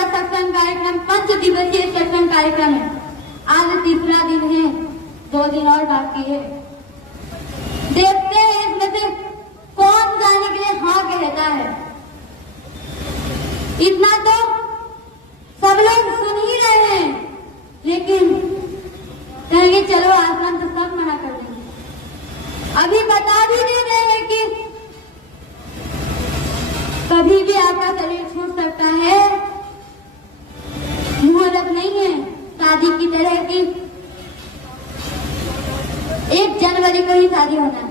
बड़ा सत्संग कार्यक्रम 5 दिवसीय सत्संग कार्यक्रम है। आज तीसरा दिन है, 2 दिन और बाकी है। देखते हैं इसमें से कौन जाने के लिए हाँ कहता है। इतना तो सब लोग सुन ही रहे हैं, लेकिन कहेंगे चलो आश्रम तो सब मना कर देंगे। अभी बता भी दे रहे हैं कि कभी भी आपका शरीर छूट सकता है। मुहूर्त नहीं है शादी की तरह की। 1 जनवरी को ही शादी होना है,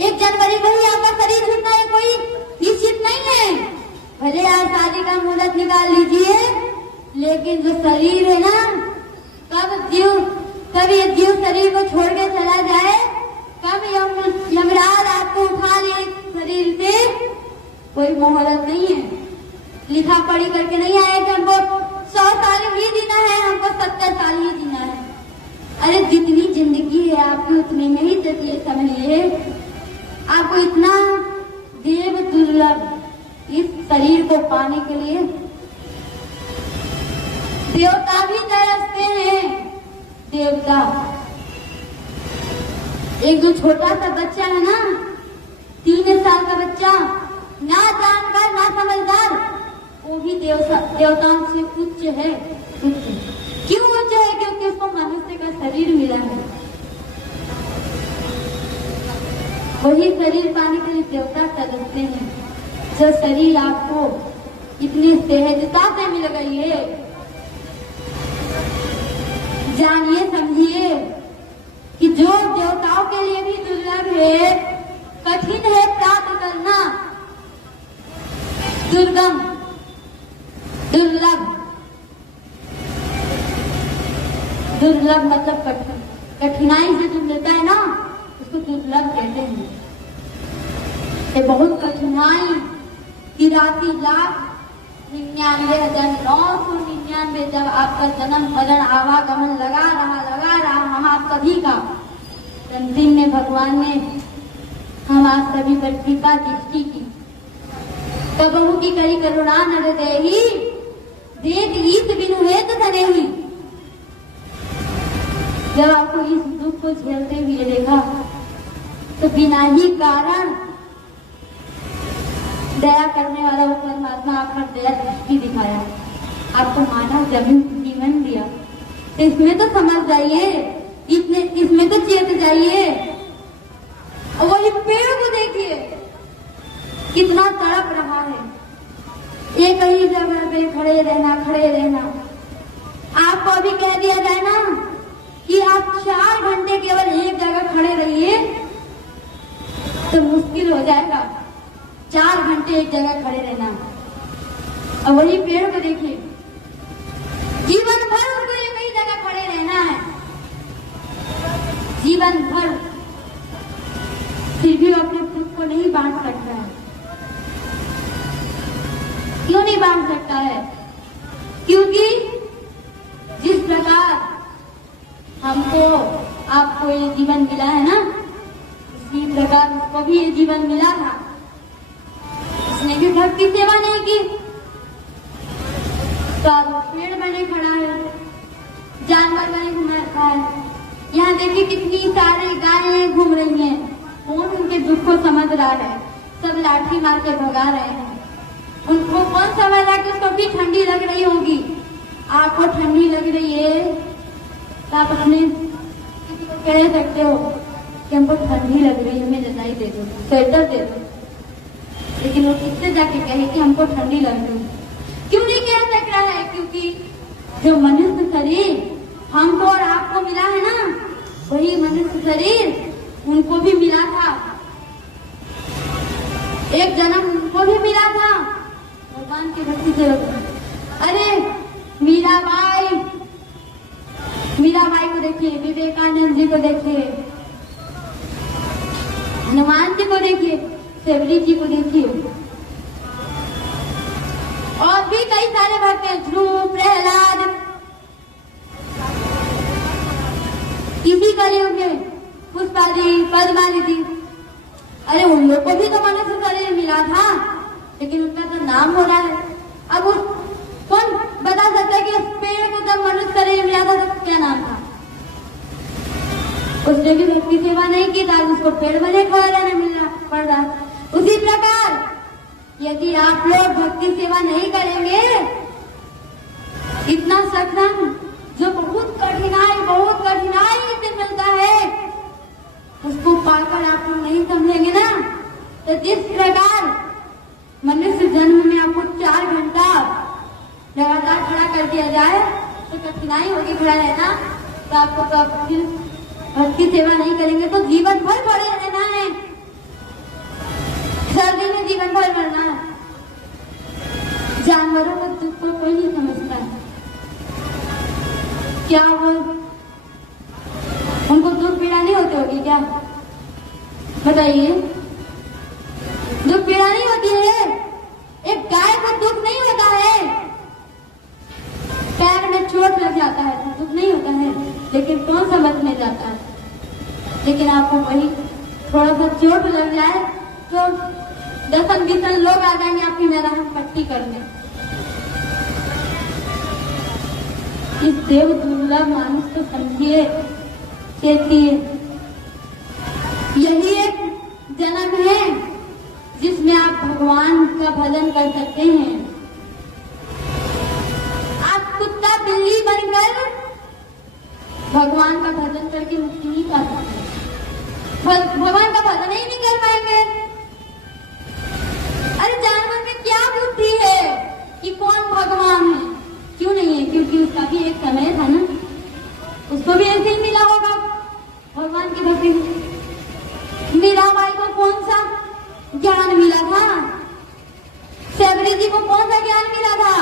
1 जनवरी को ही आपका शरीर छूटना है, कोई निश्चित नहीं है। भले आप शादी का मुहूर्त निकाल लीजिए, लेकिन जो शरीर है ना, कब ये जीव शरीर को छोड़ के चला जाए, कब यमराज आपको उठा ले शरीर से, कोई मुहूर्त नहीं है। लिखा पढ़ी करके नहीं आए कि हमको 100 साल ही जीना है, हमको 70 साल ही जीना है। अरे जितनी जिंदगी है आपकी उतने में ही तो समझिए। आपको इतना देव दुर्लभ इस शरीर को पाने के लिए देवता भी तरसते हैं। देवता, एक जो छोटा सा बच्चा है ना, 3 साल का बच्चा, ना जानकर ना समझदार, वो भी देवताओं से उच्च है। क्यों उच्च है? क्योंकि उसको मनुष्य का शरीर मिला है। वही शरीर पाने के लिए देवता तरसते हैं। जो शरीर आपको इतनी सहजता से मिल गई है, जानिए समझिए कि जो देवताओं के लिए भी दुर्लभ है, कठिन है प्राप्त करना। दुर्गम, दुर्लभ, दुर्लभ मतलब कठिन। कठिनाई से जो मिलता है ना, उसको दुर्लभ कहते हैं। ये बहुत कठिनाई 83,99,999 जब आपका जन्म मरण आवागमन लगा रहा हम आप सभी का, अंतिम में भगवान ने हम आप सभी पर कृपा दृष्टि की। कबहू की करी करुणा नर देही, देख ईस बिनु हेत धनेही। जब आपको इस दुख को झेलते हुए देखा, तो बिना ही कारण दया करने वाला वो परमात्मा आप पर दया दृष्टि दिखाया, आपको मानव जीवन दिया। तो इसमें तो समझ जाइए, इसमें तो चेत जाइए। और वही पेड़ को देखिए कितना तड़प रहा है। एक ही जगह पे खड़े रहना। आपको अभी कह दिया जाए ना कि आप 4 घंटे केवल एक जगह खड़े रहिए, तो मुश्किल हो जाएगा। 4 घंटे एक जगह खड़े रहना। और वही पेड़ को देखिए, जीवन भर उनको एक ही जगह खड़े रहना है, जीवन भर। फिर भी वो अपने खुद को नहीं बांट सकता है। क्यों नहीं बांट सकता है? क्योंकि जिस प्रकार हमको आपको ये जीवन मिला है ना, इसी प्रकार उसको भी ये जीवन मिला था। उसने भी भक्ति सेवा नहीं की, तो अब पेड़ बने खड़ा है, जानवर बने घुमा रखा है। यहाँ देखिए कितनी सारी गायें घूम रही हैं। कौन उनके दुख को समझ रहा है? सब लाठी मार के भगा रहे हैं। उनको कौन समझ रहा है कि उसको भी ठंडी लग रही होगी? आपको ठंडी लग रही है तो आप अपने किसी को कह सकते हो कि हमको ठंडी लग रही है, हमें रजाई दे दो, स्वेटर दे दो। लेकिन वो किससे जाके कहे कि हमको ठंडी लग रही है? क्यों नहीं कह सक रहा है? क्योंकि जो मनुष्य शरीर हमको और आपको मिला है ना, वही मनुष्य शरीर उनको भी मिला था। एक जन्म उनको भी मिला था भगवान की भक्ति से। अरे मीराबाई को देखिए, विवेकानंद जी को देखिए, हनुमान जी को देखिए, सेवरी जी को देखिए, और भी कई सारे भक्त हैं, ध्रुव, प्रहलाद, इसी कलयुग में पुष्पादी, पद्मावती। अरे उन लोग को भी तो मनुष्य शरीर मिला था, लेकिन उनका तो नाम हो रहा है। अब कौन बता सकता है कि उस पेड़ को जब मनुष्य शरीर मिला था तो क्या नाम था? उसने भी भक्ति सेवा नहीं की था, उसको पेड़ बने खड़ा रहना मिलना पड़ रहा। उसी प्रकार यदि आप लोग भक्ति सेवा नहीं करेंगे, इतना सत्संग जो बहुत कठिनाई से मिलता है, उसको पाकर आप लोग नहीं समझेंगे ना, तो जिस प्रकार मनुष्य जन्म में आपको 4 घंटा लगातार खड़ा कर दिया जाए तो कठिनाई होगी खड़ा रहना, तो आपको तो आप फिर भक्ति सेवा नहीं करेंगे तो जीवन भर खड़े रहना है, सर्दी में जीवन भर मरना है। जानवरों को दुख को कोई नहीं समझता है, क्या वो उनको दुख पीड़ा नहीं होती होगी क्या? बताइए, दुख पीड़ा नहीं होती है? एक गाय को दुख नहीं होता है, पैर में चोट लग जाता है तो दुख नहीं होता है, लेकिन कौन समझ में जाता है? लेकिन आपको वही थोड़ा सा चोट लग जाए तो 10-20 लोग आ जाएंगे आपकी मेरा पट्टी करने। इस देव दुर्लभ मानुष को समझिए, देखिए, यही एक जन्म है जिसमें आप भगवान का भजन कर सकते हैं। आप कुत्ता बिल्ली बनकर भगवान का भजन करके मुक्ति नहीं पा सकते, भगवान का भजन ही नहीं कर पाएंगे। अरे जानवर में क्या बुद्धि है कि कौन भगवान है? क्यों नहीं है? क्योंकि उसका भी एक समय था ना, उसको भी ऐसे ही मिला होगा भगवान की भक्ति। मीराबाई को कौन सा ज्ञान मिला था? सबरी जी को कौन सा ज्ञान मिला था?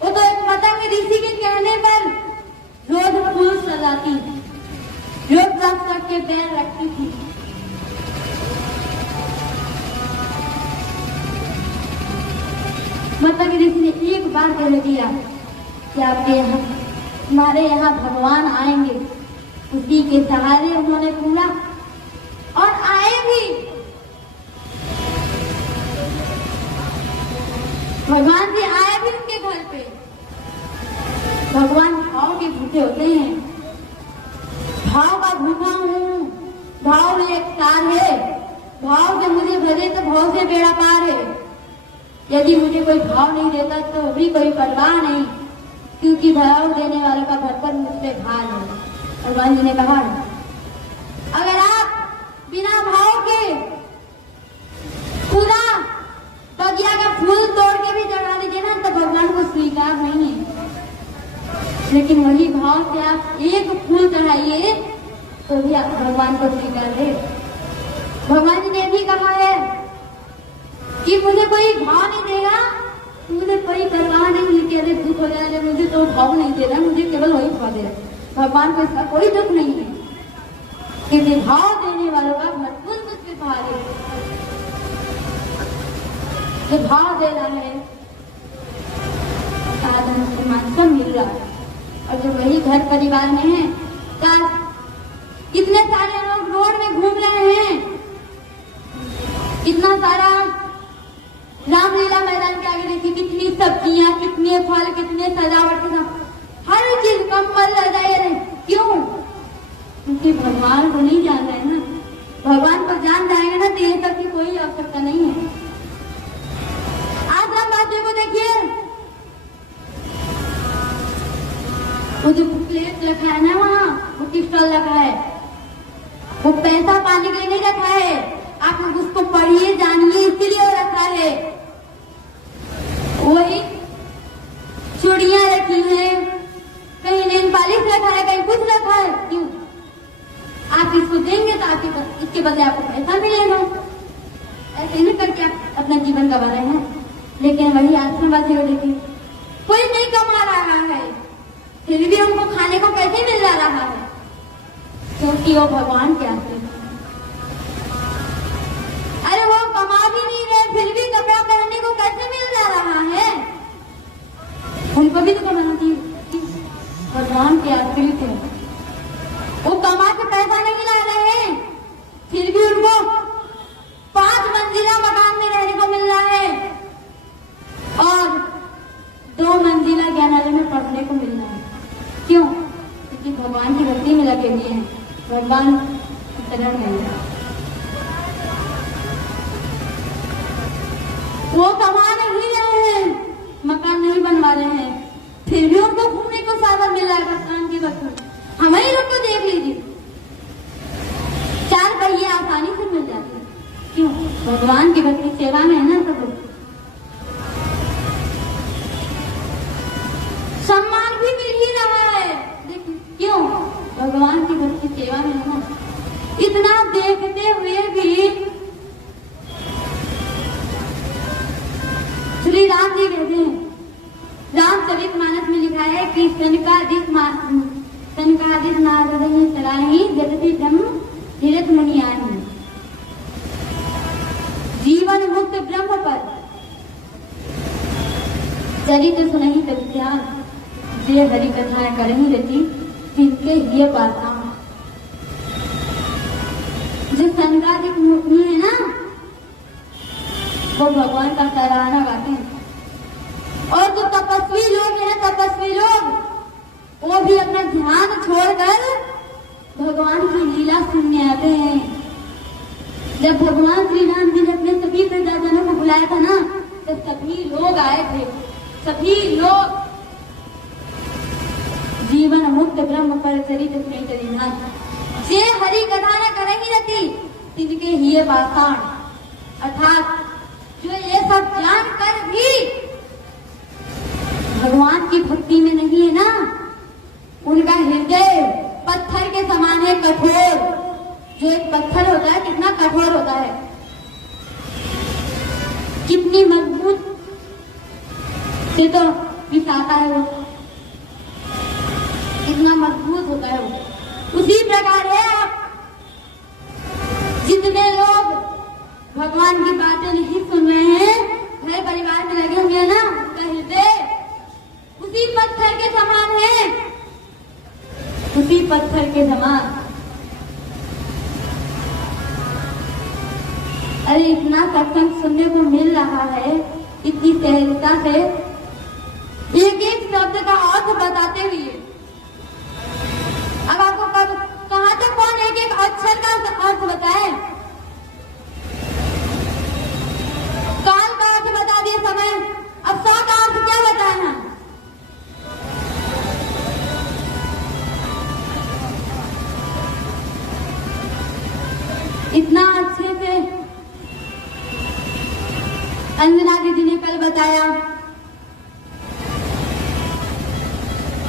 वो तो एक पतंग ऋषि के कहने पर रोज फूल सजाती, रोज रख रख के पैर रखती थी। मतलब ऋषि ने एक बार कह दिया कि आपके यहाँ, हमारे यहाँ भगवान आएंगे, उसी के सहारे उन्होंने पूरा, और आए भी। भगवान जी आए भी उनके घर पे। भगवान भाव के भूखे होते हैं, भाव का भूखा हूँ, भाव में एक तार है, भाव से मुझे भजे तो भाव से बेड़ा पार है। यदि मुझे कोई भाव नहीं देता तो भी कोई परवाह नहीं, क्योंकि भाव देने वालों का भरपूर मुझ पे भार है। भगवान जी ने कहा, अगर आप बिना भाव के पूरा बगिया का फूल तोड़ के भी चढ़ा दीजिए ना तो भगवान को स्वीकार नहीं है, लेकिन वही भाव से आप एक फूल चढ़ाइए तो भी आप भगवान को स्वीकार है। भगवान जी ने भी कहा है कि मुझे कोई भाव नहीं देगा, मुझे कोई परवाह नहीं है कि अरे दुख हो जाए, मुझे तो भाव नहीं दे रहा, मुझे केवल वही भाव दे रहा। भगवान को इसका कोई दुख नहीं है, क्योंकि भाव देने वालों का भरपूर मुझ पे भार है। जो भाव दे रहा है साधन सम्मान सब मिल रहा है, और जो वही घर परिवार में है, कितने सारे लोग रोड में घूम रहे हैं, कितना सारा रामलीला मैदान के आगे देखिए, कितनी सब्जियां, कितने फल, कितने सजावट के साथ हर चीज कम्बल रजाई। क्यों? क्योंकि भगवान को नहीं जान रहे ना। भगवान को जान जाएंगे ना तो ये सब की कोई आवश्यकता नहीं है। आश्रम वासियों को देखिए, वो जो प्लेट रखा है ना, वहाँ वो स्टॉल रखा है, वो पैसा पाने के लिए नहीं रखा है, आप लोग उसको पढ़िए जानिए, इसलिए रखा है। वही चूड़ियां रखी है, कहीं नेल पॉलिश रखा है, कहीं कुछ रखा है। क्यों? आप इसको देंगे तो आपके इसके बदले आपको पैसा मिलेगा। ऐसे नहीं करके आप अपना जीवन गंवा रहे हैं। लेकिन वही आश्रमवासी को देखिए, कोई नहीं कमा रहा है, फिर भी उनको खाने को कैसे मिल जा रहा है? क्योंकि वो भगवान के आश्रम। अरे वो कमा भी नहीं रहे, फिर भी कपड़ा पहनने को कैसे मिल जा रहा है? उनको भी तो कमाना चाहिए, भगवान के आश्रित है। वो कमा के पैसा नहीं ला रहे, फिर भी उनको 5 मंजिला मकान में रहने को मिल रहा है और 2 मंजिला भगवान शरण में। वो कमा नहीं रहे हैं, मकान नहीं बनवा रहे हैं, फिर भी उनको घूमने को साधन मिल रहा है काम के वक्त। हमारे लोग को देख लीजिए, 4 पहिए आसानी से मिल जाते हैं। क्यों? भगवान की भक्ति सेवा में है ना सब लोग। सम्मान भी मिल ही रहा है, देखिए क्यों? भगवान की भक्ति सेवा में है ना। इतना देखते हुए भी श्री राम जी कहते हैं, रामचरितमानस में लिखा है कि सनकादिक नारद चलाही जगति ब्रह्म धीरथ मुनि आही। जीवन मुक्त ब्रह्म पर चरित सुनहि तब ध्यान, जे हरि कथाएं करही रति तिनके ये पाता। जो सनकादिक मुनि है ना, वो भगवान का सराहना गाते हैं। और जो तपस्वी लोग हैं, तपस्वी लोग, वो भी अपना ध्यान छोड़कर भगवान की लीला सुनने आते हैं। जब भगवान श्री राम जी ने अपने सभी प्रजाजनों को बुलाया था ना, तो सभी लोग आए थे। सभी लोग जीवन मुक्त ब्रह्म पर चरित ध्यान, जे हरि कथा न करेंगी रति तिनके ही पाषाण। अर्थात जो ये सब जानकर भी भगवान की भक्ति में नहीं है ना, उनका हृदय पत्थर के समान है, कठोर। जो एक पत्थर होता है कितना कठोर होता है, कितनी मजबूत से तो पिसाता है वो, कितना मजबूत होता है वो। उसी प्रकार है आप जितने लोग भगवान की बातें नहीं सुन रहे हैं, घर परिवार में लगे हुए हैं ना, उनका हृदय उसी पत्थर के समान है, उसी पत्थर के समान। अरे इतना सत्संग सुनने को मिल रहा है, इतनी सहजता से एक एक शब्द का अर्थ बताते हुए। अब आपको कहाँ तक कौन एक एक अक्षर का अर्थ बताए? काल का अर्थ बता दिए समय, अब सा का अर्थ क्या बताना? इतना अच्छे से अंजना दीदी ने कल बताया,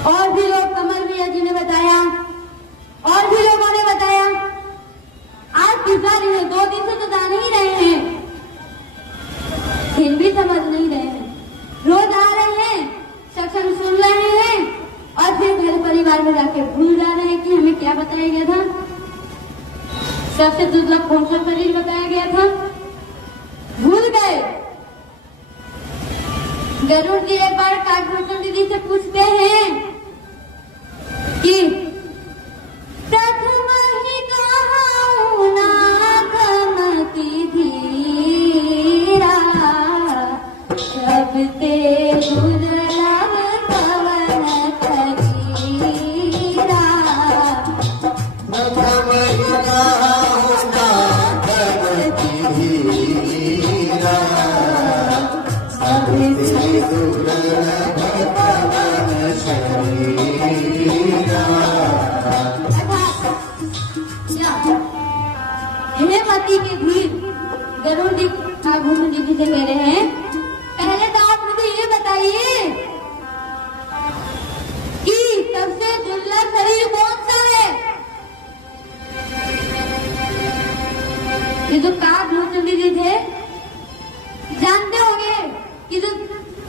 और भी लोग, कमल भैया जी ने बताया, और भी लोगों ने बताया। आज तीसरा दिन है, 2 दिन से तो जान ही रहे हैं, फिर भी समझ नहीं रहे हैं। रोज आ रहे हैं, सत्संग सुन रहे हैं, और फिर घर परिवार में जाके भूल जा रहे हैं कि हमें क्या बताया गया था। सबसे दुर्लभ कौन सा शरीर बताया गया था, भूल गए। गरुड़ जी एक बार काकभूषण दीदी से पूछते हैं कि प्रथम ही कहूं नाथ मति धीरा, सबते दुर्लभ पवन कबीरा। प्रथम ही कहूं नाथ मति धीरा, सबते दुर्लभ पवन शरीरा। मति के धीर गरुड़ जी काकभूषण दीदी से कह रहे हैं, पहले तो आप मुझे ये बताइए कि सबसे दुर्लभ शरीर कौन सा है? ये जो काकभूषण दीदी थे, जानते होंगे कि जो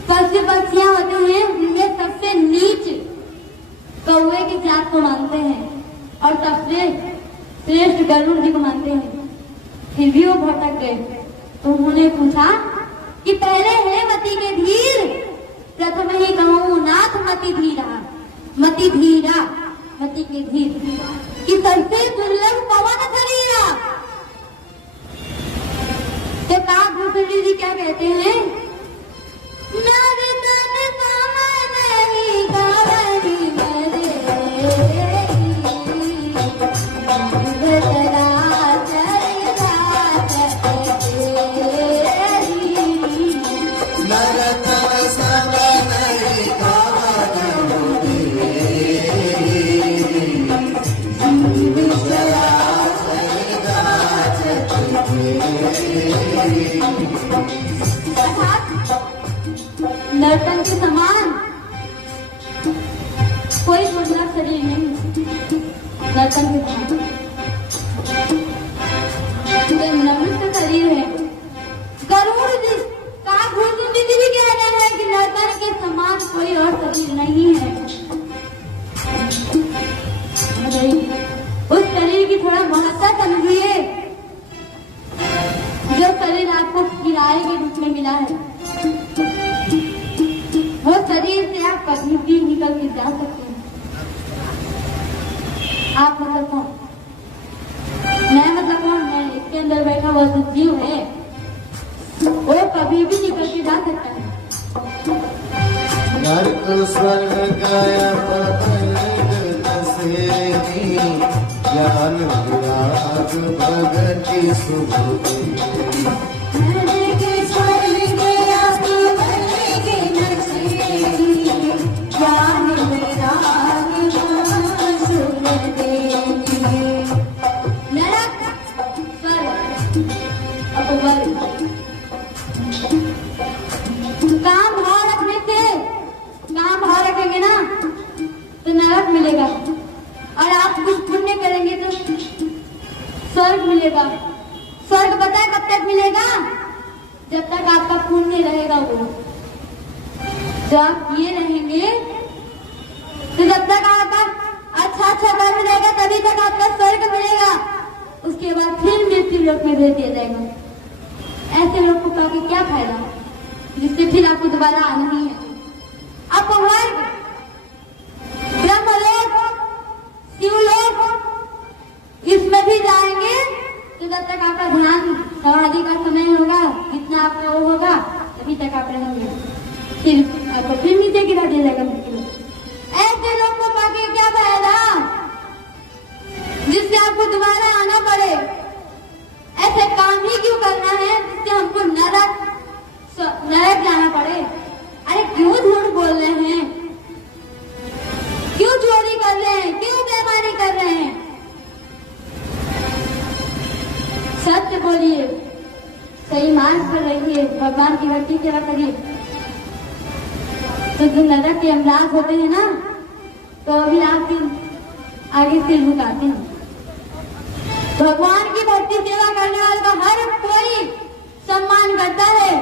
पशु पक्षियां होते हैं उनमें सबसे नीच कौवे की जात को मानते हैं और सबसे श्रेष्ठ गरुड़ जी को मानते हैं। फिर भी वो भटक गए, तो उन्होंने पूछा कि पहले है मति के धीर, प्रथम ही कहूं नाथ मति धीरा, मति धीरा, मति के धीर कि सबसे दुर्लभ पवन शरीरा। तो काकभूषण जी क्या कहते हैं, नर तन सम नहीं गवरी मरे। नर्तन के समान कोई दुर्लभ शरीर नहीं, नर्तन के समान नमृत शरीर है। गरुड़ जी का घूर्णन जी भी कह रहे हैं कि नर्तन के समान कोई और शरीर नहीं है। उस शरीर की थोड़ा महत्ता समझिए जो शरीर आपको किराए के रूप में मिला है। वो शरीर से आप कभी भी निकल के जा सकते हैं। आप मतलब कौन? मैं मतलब कौन? मैं इसके अंदर बैठा हुआ जो जीव है वो कभी भी निकल के जा सकता है। नरक स्वर्ग गया ज्ञान विराग भगति सुख मिलेगा और आप कुछ पुण्य करेंगे तो स्वर्ग मिलेगा। स्वर्ग पता है कब तक मिलेगा? जब तक आपका पुण्य रहेगा। वो जब आप ये रहेंगे तो जब तक आपका अच्छा कर्म रहेगा तभी तक आपका स्वर्ग मिलेगा। उसके बाद फिर मृत्यु लोक में भेज दिया जाएगा। ऐसे लोग को पाके क्या फायदा जिससे फिर आपको दोबारा आना ही है। आप वर्ग ब्रह्मलोक, शिवलोक इसमें भी जाएंगे तो जब तक आपका ध्यान समाधि का समय होगा, जितना आपका वो होगा तभी तक आप रहेंगे। फिर आपको फिर नीचे गिरा दिया जाएगा। ऐसे लोग को पाके क्या फायदा जिससे आपको दोबारा आना पड़े। ऐसे काम ही क्यों करना है जिससे हमको नरक जाना पड़े। अरे क्यों झूठ बोल रहे हैं, क्यों चोरी कर रहे हैं, क्यों बेईमानी कर रहे हैं? सत्य बोलिए, सही मार्ग पर रहिए, भगवान की भक्ति सेवा करिए। तो जो नरक के अमराज होते हैं ना तो अभी आप आगे सिर झुकाते हैं। भगवान की भक्ति सेवा करने वाले का हर कोई सम्मान करता है।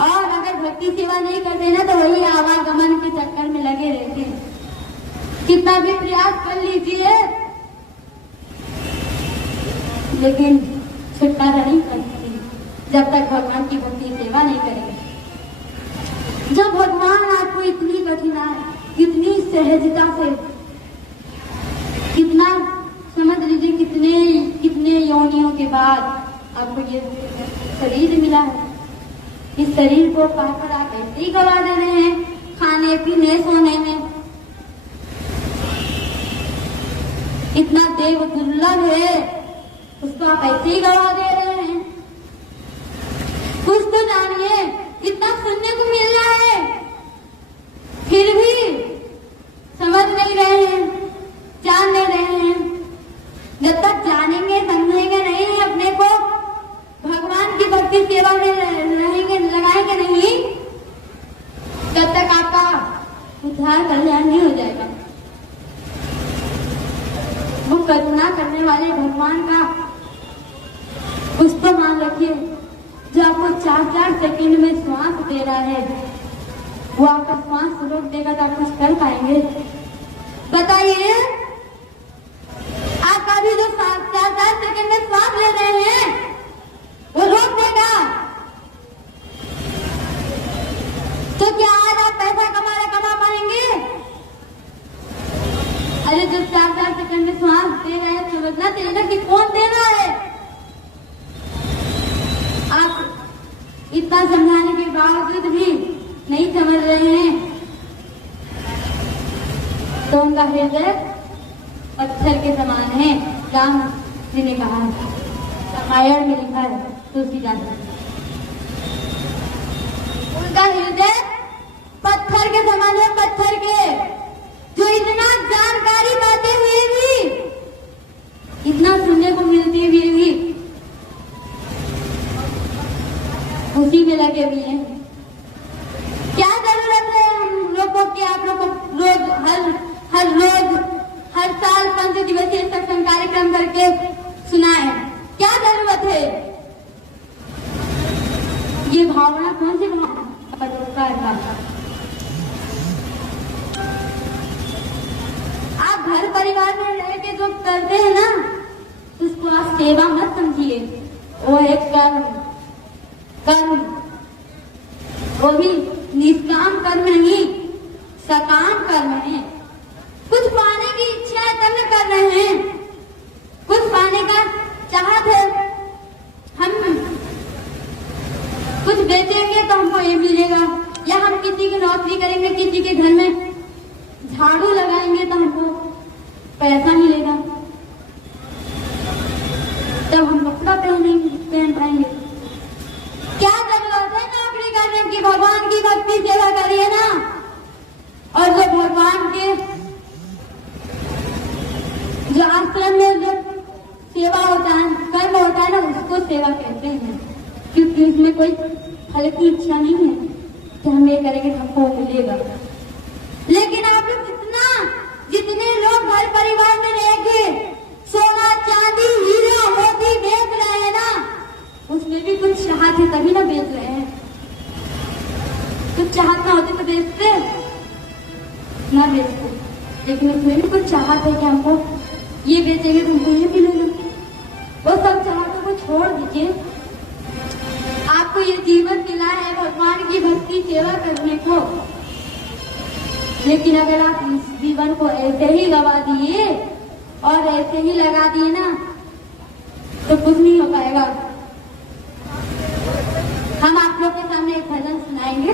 और अगर भक्ति सेवा नहीं करते ना तो वही आवागमन के चक्कर में लगे रहते हैं। कितना भी प्रयास कर लीजिए लेकिन छुटकारा नहीं कर सकते जब तक भगवान की भक्ति सेवा नहीं करेंगे। जब भगवान आपको इतनी कठिनाई, इतनी सहजता से, कितना समझ लीजिए कितने योनियों के बाद आपको ये शरीर मिला है। इस शरीर को पाकर आप ऐसे ही गवा दे रहे हैं, खाने पीने सोने में। इतना देव दुर्लभ है उसको आप ऐसे ही गवा दे रहे हैं। कुछ तो जानिए, इतना सुनने को मिल रहा है फिर भी समझ नहीं रहे हैं, जान नहीं रहे हैं। जब तक जानेंगे समझेंगे नहीं अपने को, भगवान की भक्ति सेवा में रहेंगे, लगाएंगे नहीं, तब तक आपका उद्धार कल्याण नहीं हो जाएगा। वो करुणा करने वाले भगवान का पुष्प मान रखिए, जो आपको 4-4 सेकंड में श्वास दे रहा है, वो आपका श्वास रोक देगा तो आप कुछ कर पाएंगे? बताइए, आप अभी जो 4-4 सेकंड में श्वास ले रहे हैं वो रोक देगा तो क्या आज आप पैसा कमा पाएंगे? अरे जो 4-4 सेकंड में श्वास दे रहे हैं समझना चाहिए ना कि कौन दे रहा है। आप इतना समझाने के बावजूद भी नहीं समझ रहे हैं तो उनका हृदय पत्थर के समान है। राम जी ने कहा है, रामायण में लिखा है तुलसीदास। उनका हृदय पत्थर के समान है, पत्थर के, जो इतना जानकारी पाते हुए भी, इतना सुनने को मिलती हुई भी उसी में लगे हुए हैं। क्या जरूरत है हम लोगों की, आप लोगों को रोज हर साल 5 दिवसीय सत्संग कार्यक्रम करके सुनाए? क्या जरूरत है? ये भावना कौन सी भावना? आप घर परिवार में रह के जो करते हैं ना, उसको आप सेवा मत समझिए, वो एक कर्म, वो भी निष्काम कर्म नहीं, सकाम कर्म है। कुछ पाने की इच्छा है तब न कर रहे हैं, कुछ पाने का चाहत है, हम कुछ बेचेंगे तो हमको ये मिलेगा, या हम किसी की नौकरी करेंगे, किसी के घर में झाड़ू लगाएंगे तो हमको पैसा मिलेगा, तब हम कपड़ा पहन पाएंगे। क्या जरूरत है नौकरी करने की? भगवान की भक्ति सेवा करिए ना। और जो भगवान के जो आश्रम में जो सेवा होता है, कर्म होता है ना, उसको सेवा कहते हैं, क्योंकि उसमें कोई फल की इच्छा नहीं है कि हम ये करेंगे हमको मिलेगा। लेकिन आप लोग जितने लोग घर परिवार में रह के सोना चांदी हीरा मोती बेच रहे हैं ना, उसमें भी कुछ चाहत है तभी ना बेच रहे हैं। कुछ चाहत ना होते तो बेचते ना बेचते, लेकिन उसमें भी कुछ चाहत है कि हमको ये बेचेंगे तो हमको ये मिलेगा। वो सब चाहतों को छोड़ दीजिए। आपको ये जीवन मिला है भगवान की भक्ति सेवा करने को, लेकिन अगर आप इस जीवन को ऐसे ही गवा दिए और ऐसे ही लगा दिए ना, तो कुछ नहीं हो पाएगा। हम आप लोग के सामने एक भजन सुनाएंगे।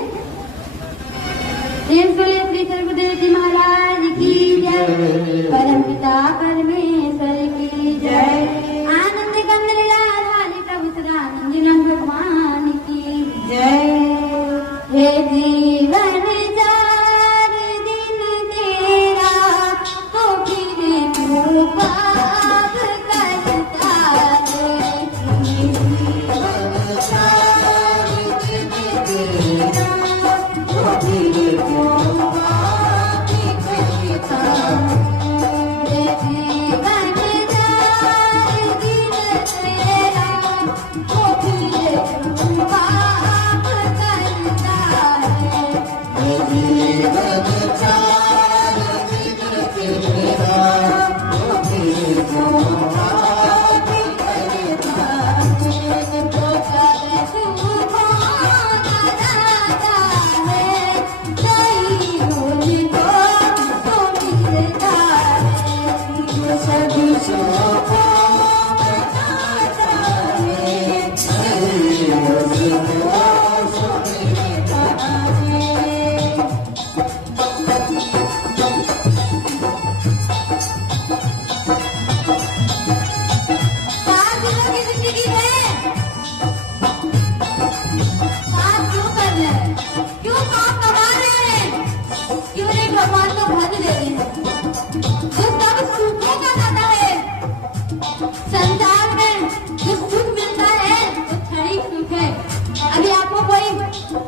श्री सर्वदेव जी महाराज की जय, परम पिता परमेश्वर की जय, आनंद कंद लीलाधारी प्रभु सदानंद भगवान की जय। हे जीवन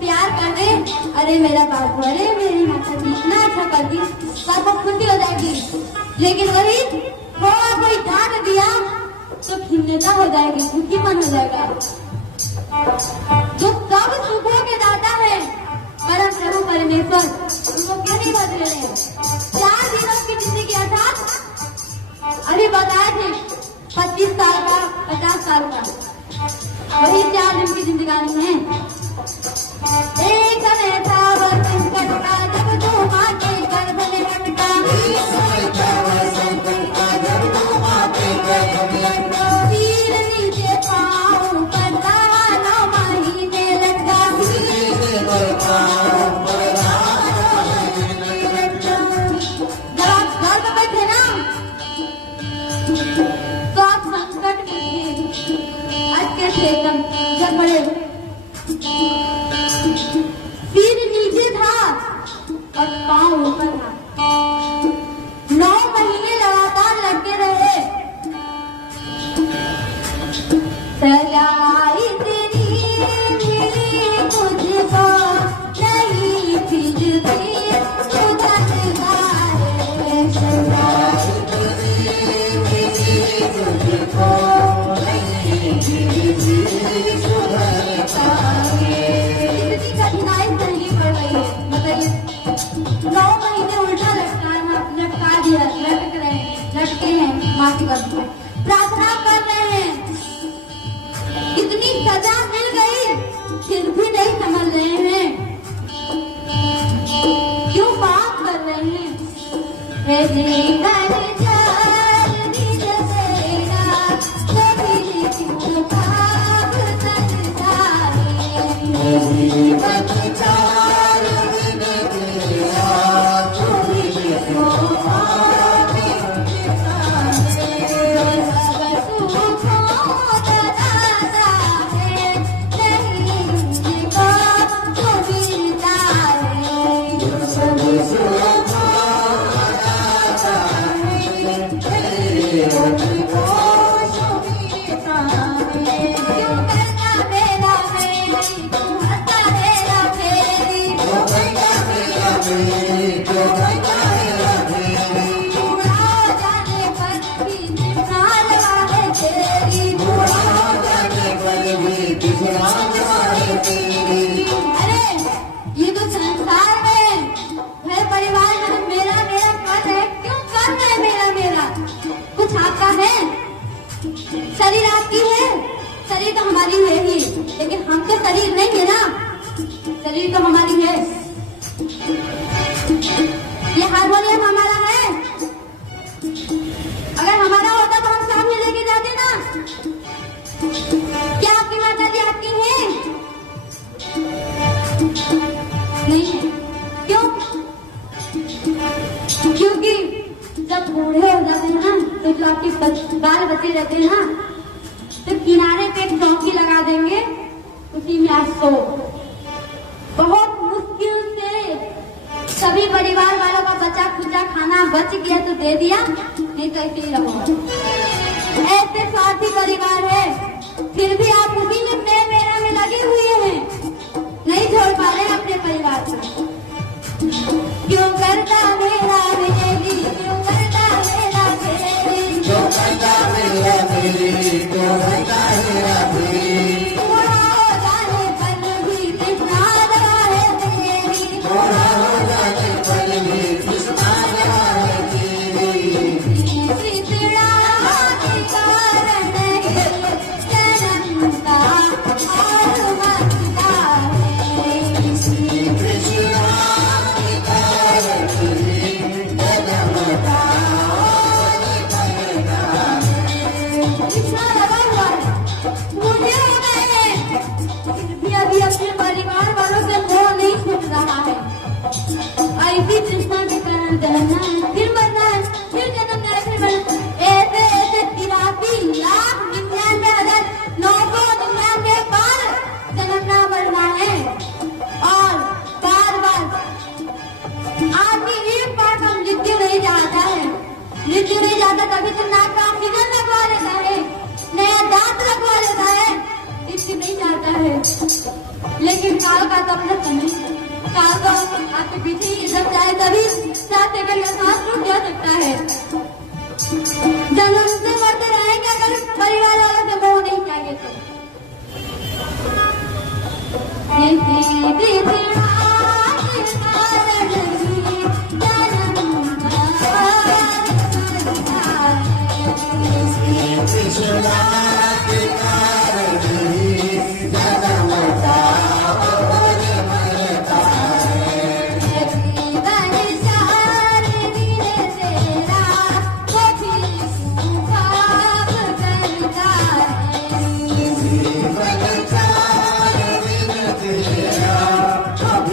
पाप करता है, अरे मेरा बाबू, अरे मेरी माता जी इतना अच्छा कर दी, पापा खुशी हो जाएगी। लेकिन वही थोड़ा कोई डांट दिया तो खिन्नता हो जाएगी, दुखी मन हो जाएगा। जो सब सुखों के दाता है परम प्रभु परमेश्वर, उनको क्यों नहीं बदले रहे? 4 दिनों की जिंदगी अर्थात अभी बताए थे 25 साल का 50 साल का, वही 4 दिन की जिंदगानी में एक समय था वो संकट का, जब तू माँ के गर्भ में लटका, तीर नीचे पाँव पर था 9 महीने लटका। जब आप घर में बैठे ना तो आप संकट में अच्छे से एकदम जब बड़े सिर नीचे था और पाँव ऊपर था। 9 महीने लगातार लटके रहे। सलाई तेरी सुधरता है। कितनी कठिनाई सहनी पड़ रही है बताइए। 9 महीने उल्टा लटका दिया, लटके हैं माँ के गर्भ में, प्रार्थना कर रहे हैं, इतनी सजा मिल गई फिर भी नहीं समझ रहे हैं, क्यों बात कर रहे हैं। हे जीवन जाल निज तेरा, कभी क्यों भाव तक जाए। जीवन चाल बिन तेरा, कभी क्यों भाव तक जाए। अरे ये तो संसार में घर परिवार में मेरा मेरा कर रहे, क्यों कर रहे मेरा? कुछ आपका है? शरीर आपकी है, शरीर तो हमारी है ही, लेकिन हम तो शरीर नहीं है ना, शरीर तो हमारी है। ये हारमोनियम हमारा है, अगर हमारा होता तो हम सामने लेके जाते ना। क्या आपकी माता जी आपकी है? नहीं है। क्यों? क्योंकि जब बूढ़े हो जाते हैं ना, तो जो आपके बाल बचे रहते हैं ना, तो किनारे पे एक चौकी लगा देंगे, उसी में आप सो। बहुत मुश्किल से सभी परिवार वालों का बचा खुचा खाना बच गया तो दे दिया, नहीं तो ऐसे ही रहो। ऐसे स्वार्थी परिवार है, फिर भी आप उसी में मेरा में लगे हुए हैं, नहीं छोड़ पा रहे अपने परिवार को। क्यों करता मेरा मेरी, क्यों करता मेरा मेरी, क्यों करता मेरा मेरी, क्यों करता मेरा मेरी। बुरा हो जाने पर भी तृष्णा लगा है तेरी, बुरा हो जाने पर भी तृष्णा लगा है तेरी। तृष्णा के कारण ही जन्म का और मरता है। श्री कृष्ण के कारण ही जन्म का और मरता है। इतना लगा हुआ है, बूढ़े हो गए हैं, फिर भी अभी अपने परिवार वालों से मोह नहीं छूट रहा है। ऐसी तृष्णा के कारण जन्मना है, फिर मरना है, फिर जन्मना है, फिर मरना है। ऐसे 83,99,999 बार जन्मना मरना है। और बार बार आदमी एक बार का मृत्यु नहीं जाता है, मृत्यु नहीं जाता तभी तो नाक का ऑक्सीजन लगवा लेता है, नया दांत लगवा लेता है, इससे नहीं जाता है। लेकिन काल का तो अपना समय, काल तो आपके पीछे ही जब चाहे तभी 7 सेकंड में सांस रुक जा सकता है। जन्म से मरते रहेंगे अगर परिवार वालों से मोह नहीं चाहिए तो। कृष्ण के कारण ही जन्म का और मरता है। जीवन चाल बिन तेरा, कभी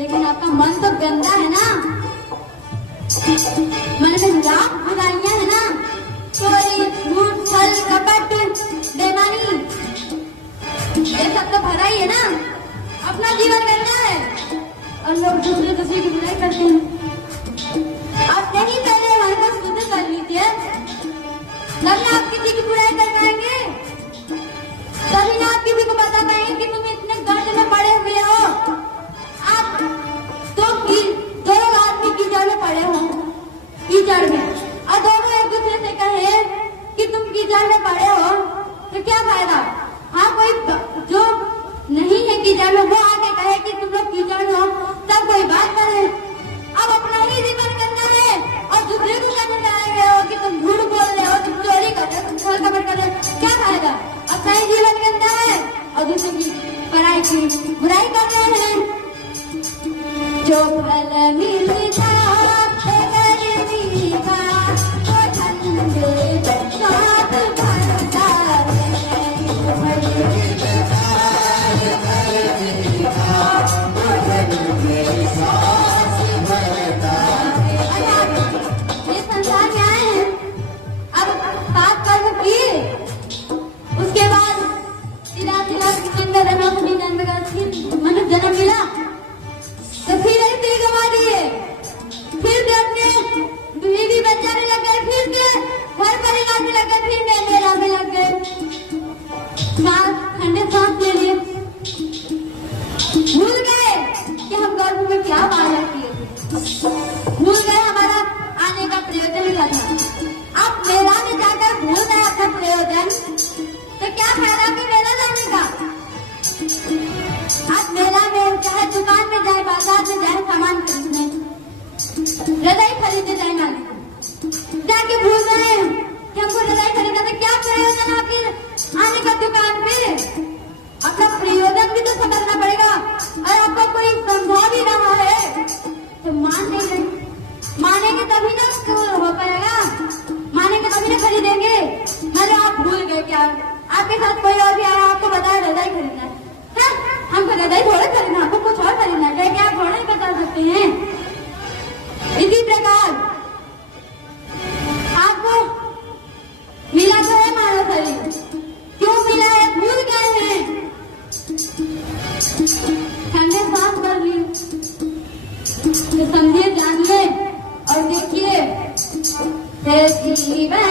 लेकिन आपका मन तो गंदा है ना। मन में लाख बुराइयां है ना, चोरी, झूठ, छल, कपट, बेईमानी, ये सब तो भरा ही है ना। अपना जीवन गंदा है और लोग दूसरे की बुराई करते हैं। आप नहीं पहले हमारे पास शुद्ध कर लीजिए, तब ना आप किसी की बुराई कर पाएंगे, तभी ना आप किसी को बता पाएंगे कि तुम इतने गर्द में पड़े हुए हो। आप दोनों आदमी कीचड़ में पड़े हो, कीचड़ में, और दोनों एक दूसरे से कहे कि तुम कीचड़ में पड़े हो तो क्या फायदा। हाँ, कोई जो नहीं है कीचड़ में वो आके कहे कि तुम लोग कीचड़ में हो, तब कोई बात करे। अब अपना ही जीवन करना है और दूसरे को कहने लगाए हो कि तुम झूठ बोल रहे हो, तुम चोरी कर रहे हो, तुम छल कपट कर रहे हो, क्या फायदा। अपना ही जीवन गंदा है और दूसरे की पढ़ाई की बुराई कर रहे हैं। जो फल मिलता है गर्मी का, वो ठंडे साथ भरता ये संसार में आए हैं, अब पाप कर्म किए, उसके बाद मनुष्य जन्म मिला तो फिर ऐसे गवा दिए, फिर भी अपने बीवी बच्चा में लग गए, फिर भी घर परिवार में लग गए, फिर मेला में लग गए, ठंडे सांस ले लिए, भूल गए कि हम गर्भ में क्या वादा किए, भूल गए हमारा आने का प्रयोजन क्या था। आप मेला में जाकर भूल गए अपना प्रयोजन, तो क्या फायदा आपके मेला जाने का। आप मेला में चाहे दुकान में जाए, बाजार में जाए, सामान खरीदने, रजाई खरीदने जाए मालिक, जाके भूल गए कि हमको रजाई खरीदना, तो क्या प्रयोजन आपके आने का दुकान पे। अपना प्रयोजन भी तो समझना पड़ेगा। और आपको कोई समझा भी रहा है तो मान नहीं रहे, मानेंगे तभी ना हो पाएगा, मानेंगे तभी ना खरीदेंगे। अरे आप भूल गए क्या, आपके साथ कोई और भी आया, आपको बताया रजाई खरीदना है, हमको रजाई थोड़ा खरीदना, आपको कुछ और खरीदना है, क्या आप थोड़ा ही बता सकते हैं। इसी प्रकार आपको मिला तो है मानव शरीर, क्यों मिला है भूल गए हैं, ठंडे सांस कर लिए, तो समझिए, जानिए और देखिए। जीवन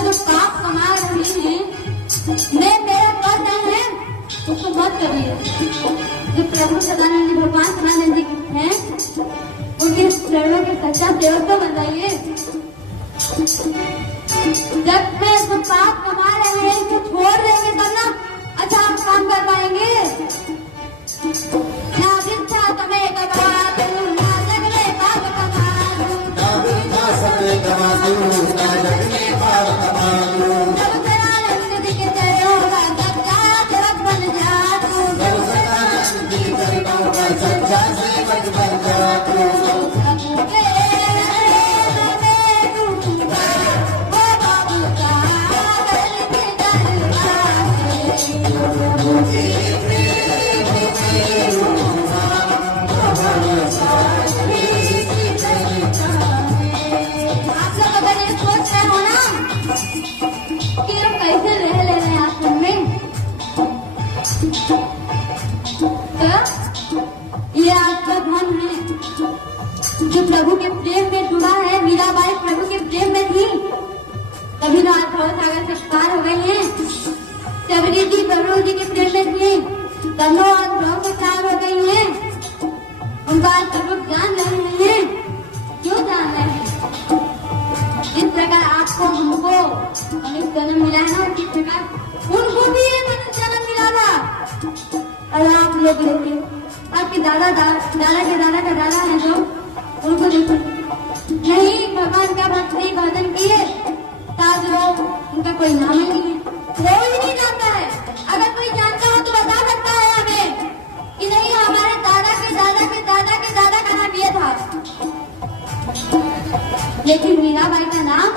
जो पाप कमा रहे हैं, मैं मेरा कर रहे हैं, उसको मत करिए। जो प्रभु सदानंद जी, भगवान सदानंद जी हैं, उनके चरणों के सच्चा सेवक तो बन जाइए। जब मैं जो पाप कमा रहे हैं इसको छोड़ देंगे तब ना अच्छा आप काम कर पाएंगे। ना विद्या समय गवादू, ना जगले पाप कमादू, ना विद्या समय गवादू, ना जगले पाप कमादू। जब सदानंद जी के चरणों का सच्चा सेवक बन जादू, जब सदानंद जी चरणों का सच्चा सेवक बन जादू। प्रभु के प्रेम में डूबा है। मीराबाई प्रभु के प्रेम में थी, तभी तो आज भवसागर से पार हो गई है। शबरी जी प्रभु जी के प्रेम में थी, तब आज भव से पार हो गई है। उनको आज प्रभु जान रहे हैं। क्यों जान रहे हैं? जिस प्रकार आपको हमको मनुष्य जन्म मिला है ना, उसी प्रकार उनको भी ये मनुष्य जन्म मिला था। और आप लोग देखिए, आपके दादा के दादा का दादा है जो, उनको देखो नहीं भगवान का भक्ति भजन किए, ताज लोग उनका कोई नाम ही नहीं है, कोई नहीं जानता है। अगर कोई जानता हो तो बता सकता है हमें कि नहीं हमारे दादा के दादा के दादा के दादा का नाम ये था। लेकिन मीराबाई का नाम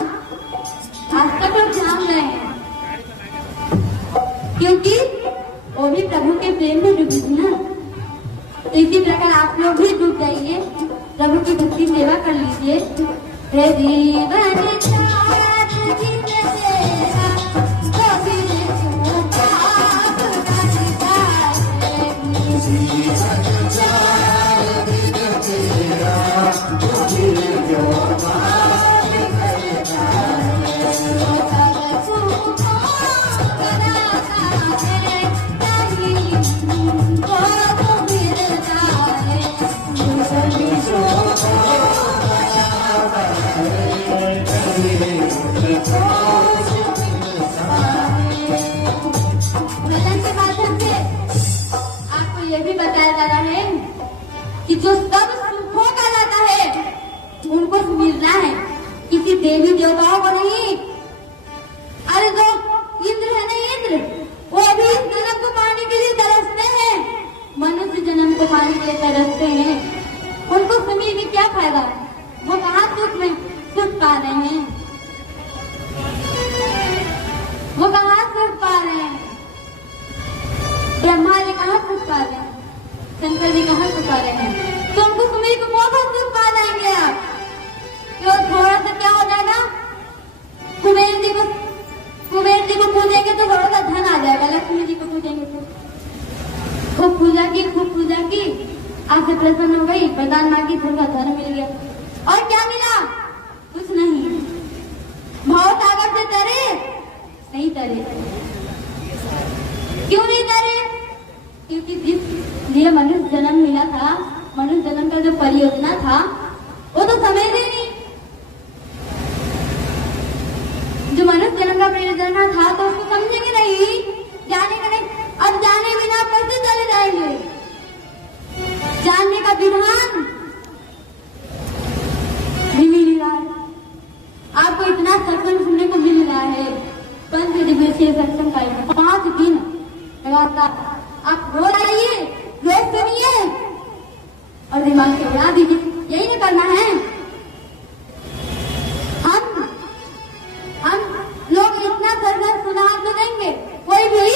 आज तक लोग जान रहे हैं, क्योंकि वो भी प्रभु के प्रेम में डूबी थी ना। तो इसी प्रकार आप लोग भी डूब जाइए, प्रभु की भक्ति सेवा कर लीजिए। हे जीवन साथ जिन तेरा, कभी देखो पाप करता है। जीवन साथ जिन तेरा, कभी देखो पाप करता है। सब सुखों कराता है, नहीं को मिलता है। सभी भजन के माध्यम से आपको ये भी बताया जा रहा है कि जो सब सुखों का लाता है उनको मिलना है, किसी देवी देवताओं को नहीं। अरे जो इंद्र है ना, इंद्र वो अभी इस जन्म को पाने के लिए तरसते हैं, मनुष्य जन्म को पाने के लिए तरसते हैं। उनको सुनी भी क्या फायदा, वो कहाँ सुख पा रहे हैं, वो कहाँ सुख पा रहे हैं। ब्रह्मा जी कहाँ सुख पा रहे हैं, शंकर जी कहाँ सुख पा रहे हैं। तो उनको सुनी को बहुत सुख पा जाएंगे आप। तो थोड़ा सा क्या हो जाएगा, कुबेर जी को पूजेंगे तो थोड़ा सा धन आ जाएगा। लक्ष्मी जी को पूजेंगे तो खूब पूजा की, आपसे प्रसन्न हो गई, वरदान मांगी, थोड़ा धन मिल गया। और क्या मिला? कुछ नहीं। भाव सागर से तरे नहीं तरे। क्यों नहीं तरे? क्योंकि जिस लिए मनुष्य जन्म मिला था, मनुष्य जन्म का जो परियोजना था वो तो समझ नहीं। जो मनुष्य जन्म का परियोजना था तो उसको समझेंगे नहीं, जाने का नहीं। अब जाने बिना कैसे चले जाएंगे? जानने का विधान भी मिल रहा है आपको, इतना सत्संग सुनने को मिल रहा है। 5 दिवसीय सत्संग का 5 दिन लगातार आप रोज आइए, रोज सुनिए और दिमाग से उड़ा दीजिए। यही नहीं करना है। हम लोग इतना सत्संग सुना तो देंगे, कोई भी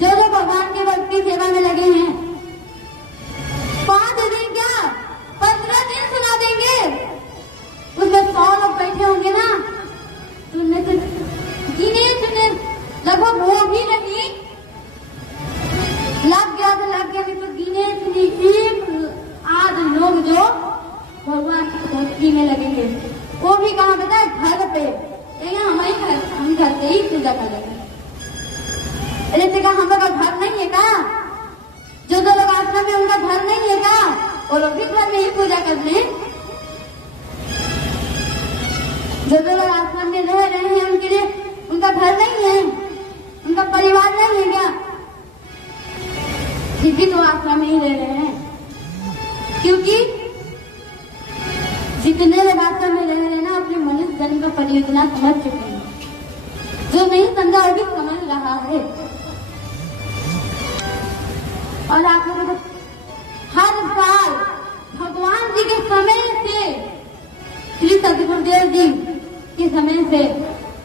जो भगवान के भक्ति सेवा में लगे हैं 5 दिन क्या 15 दिन सुना देंगे। उसमें 100 लोग बैठे होंगे ना, तो उनमें से गिने चुने लगभग वो भी नहीं, लग गया नहीं तो गिने चुने 1 आध लोग जो भगवान की भक्ति में लगेंगे। वो भी कहाँ पता है? घर पे। हम घर पे ही पूजा करेंगे। जैसे कहा हम लोग का घर नहीं है का, जो लोग आश्रम में उनका घर नहीं है का, वो लोग भी घर में ही पूजा करते हैं। जो लोग आश्रम में रह रहे हैं उनके लिए उनका घर नहीं है, उनका परिवार नहीं है क्या? फिर भी तो आश्रम में ही रह रहे हैं, क्योंकि जितने लोग आश्रम में रह रहे हैं ना, अपने मनुष्य जन्म का परियोजना समझ चुके हैं। जो नहीं समझा वो भी समझ रहा है। और आप लोगों को हर साल भगवान जी के समय से, श्री सदगुरुदेव जी के समय से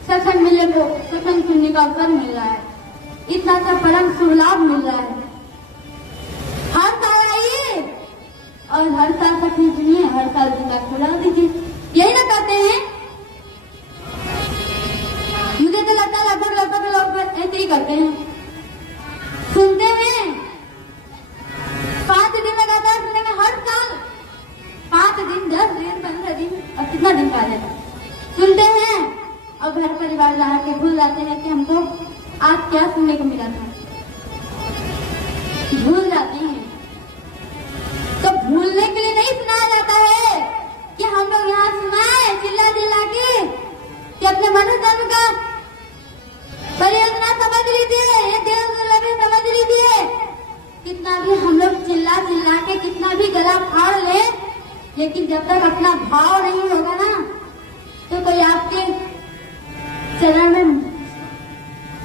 सत्संग मिलने को, सत्संग सुनने का अवसर मिल रहा है। इतना सा परम शुभ लाभ मिल रहा है। हर साल आइए और हर साल सत्संग सुनिए, हर साल दिमाग खुला दीजिए। यही ना करते हैं? मुझे तो लगता है लगभग लोग ऐसे ही करते हैं, सुनते हैं 5 दिन लगातार सुनेंगे। हर साल 5 दिन 10 अपने मनुष्य धर्म का परियोजना समझ लीजिए, ये देव दुर्लभ समझ लीजिए। कितना भी हम लोग चिल्ला चिल्ला के कितना भी गला फाड़ ले, लेकिन जब तक अपना भाव नहीं होगा ना, तो कोई आपके चरण में,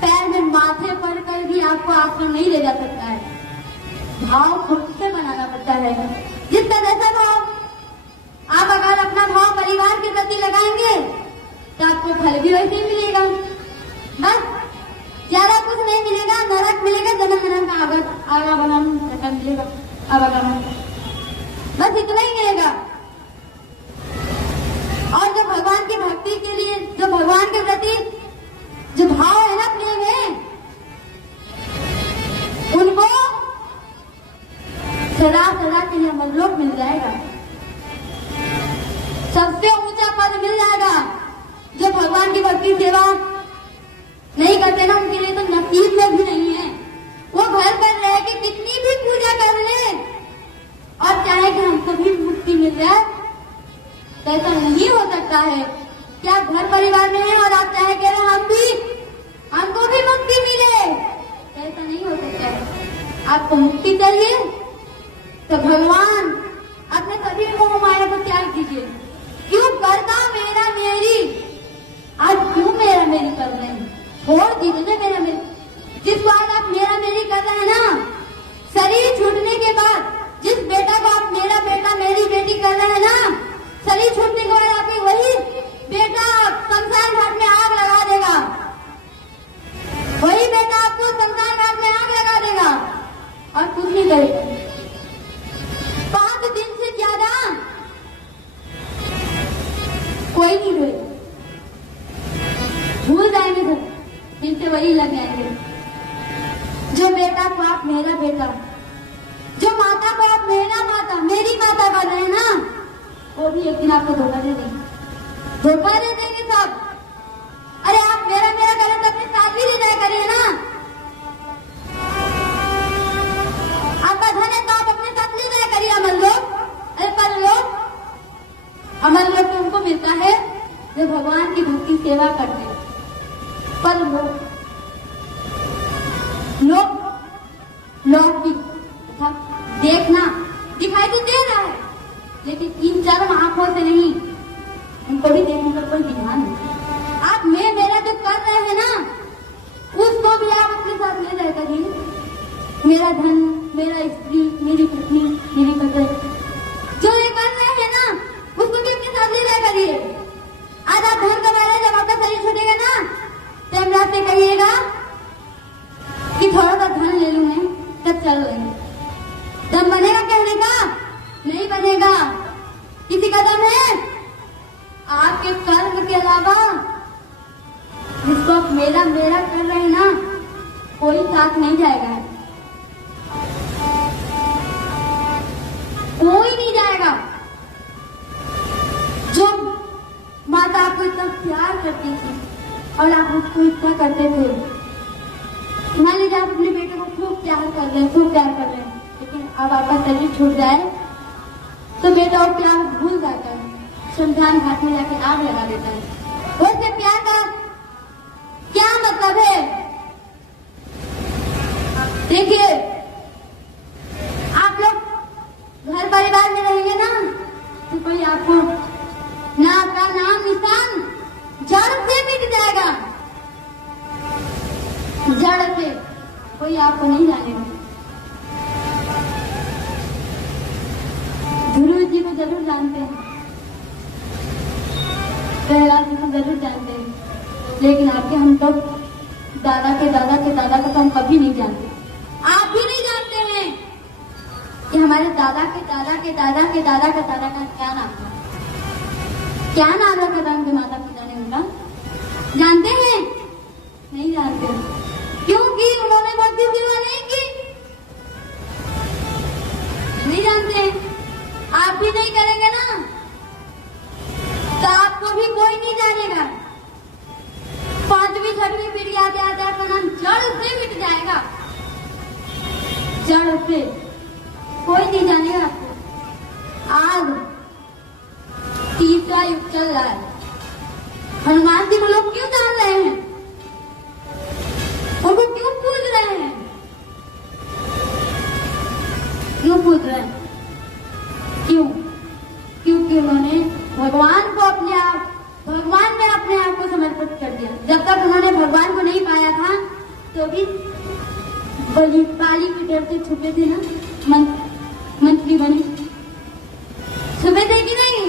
पैर में, माथे पर कर भी आपको आश्रम नहीं ले जा सकता है। भाव खुद से बनाना पड़ता है। जिस तरह से भाव आप अगर अपना भाव परिवार के प्रति लगाएंगे तो आपको फल भी वैसे ही मिलेगा। बस ज्यादा कुछ नहीं मिलेगा, नरक मिलेगा, जन्म जन्म का आवागमन मिलेगा, आवागमन, बस इतना ही मिलेगा। और जो भगवान की भक्ति के लिए, जो भगवान के प्रति जो भाव है ना प्रेम है, उनको सदा सदा के लिए अमरलोक मिल जाएगा, सबसे ऊंचा पद मिल जाएगा। जो भगवान की भक्ति सेवा नहीं करते ना, उनके लिए तो नसीब में भी नहीं है। वो घर पर रह के कितनी भी पूजा कर ले और चाहे कि हमको भी मुक्ति मिल जाए, तो ऐसा नहीं हो सकता है कि आप घर परिवार में हैं और आप चाहे कह रहे हमको भी मुक्ति मिले, तो ऐसा नहीं हो सकता है। आपको मुक्ति चाहिए तो भगवान अपने सभी मोह माया को त्याग कीजिए। क्यों करता मेरा मेरी, आज क्यों मेरा मेरी कर रहे हैं? छोड़ दीजिए मेरा मेरी। जिस बात आप मेरा मेरी कर रहे हैं ना, शरीर छूटने के बाद, जिस बेटा को आप मेरा बेटा मेरी बेटी कर रहे हैं ना, शरीर छूटने के बाद आपकी वही बेटा शमशान घाट में आग लगा देगा, वही बेटा आपको शमशान घाट में आग लगा देगा और कुछ नहीं करेगा। 5 दिन से ज्यादा कोई नहीं रोएगा, भूल जाएंगे सब, फिर से वही लग जाएंगे। जो बेटा को आप मेरा बेटा, जो माता को आप मेरा माता, मेरी माता कर रहे हैं ना, वो भी एक दिन आपको धोखा दे देंगे, धोखा दे देंगे सब। अरे आप मेरा मेरा करें तो अपने साथ भी नहीं करिए ना। आपका धन है तो आप अपने साथ ले जाया करिए अमरलोक। अरे परलोक, अमरलोक तो उनको मिलता है जो भगवान की भक्ति सेवा करते हैं। पर लोग भी देखना दिखाई तो दे रहा है, लेकिन इन चरम आंखों से नहीं, उनको भी देखने का कोई ध्यान नहीं। आप मेरा जो कर रहे हैं ना, उसको भी आप अपने साथ ले जाए करिए। मेरा धन, मेरा स्त्री, मेरी पत्नी, मेरी पत्नी, जो ये कर रहे हैं ना, उसको भी अपने साथ ले जाए करिए। आज आप धन कमा रहे, जब आपका शरीर छूटेगा ना, तो हम से कहिएगा कि थोड़ा सा धन ले लूं मैं, तब चल लेंगे। दम बनेगा कहने का? नहीं बनेगा। किसी का दम है? आपके कर्म के अलावा जिसको आप मेरा मेरा कर रहे हैं ना, कोई साथ नहीं जाएगा, कोई नहीं जाएगा। जो माता आपको इतना प्यार करती थी और आप उसको इतना करते थे, मान लीजिए आप अपने बेटे को खूब प्यार कर रहे हैं, खूब प्यार कर रहे हैं, लेकिन अब आपका शरीर छूट जाए तो बेटा और प्यार भूल जाता है, शमशान घाट में जाके आग लगा देता है। वैसे प्यार का क्या मतलब है? देखिए, आप लोग घर परिवार में रहेंगे ना, तो कोई आपको ना आपका नाम निशान जड़ से मिट जाएगा, जड़ से कोई आपको नहीं जानेगा। ध्रुव जी को जरूर जानते हैं, प्रहलाद जी को जरूर जानते हैं, लेकिन आपके हम तो दादा के दादा के दादा को तो हम कभी नहीं जानते। आप भी नहीं जानते हैं कि हमारे दादा के दादा के दादा के दादा का दादा का क्या नाम था, क्या नाम रखा था उनके माता पिता ने उनका, जानते हैं? नहीं जानते, क्योंकि उन्होंने भक्ति सेवा नहीं की, नहीं जानते। आप भी नहीं करेंगे ना, तो आपको भी कोई नहीं जानेगा। 5वीं 6वीं पीढ़ी आते आते आपका नाम जड़ से मिट जाएगा, जड़ से कोई नहीं जानेगा आपको। आज तीसरा युग चल रहा है, हनुमान जी को लोग क्यों जान रहे हैं, उनको क्यों पूज रहे हैं, क्यों पूज रहे हैं, क्यों? क्योंकि उन्होंने भगवान को भगवान में अपने आप को समर्पित कर दिया। जब तक उन्होंने भगवान को नहीं पाया था तो भी बाली के डर से छुपे थे ना, मंत्री बने, छुपे थे कि नहीं?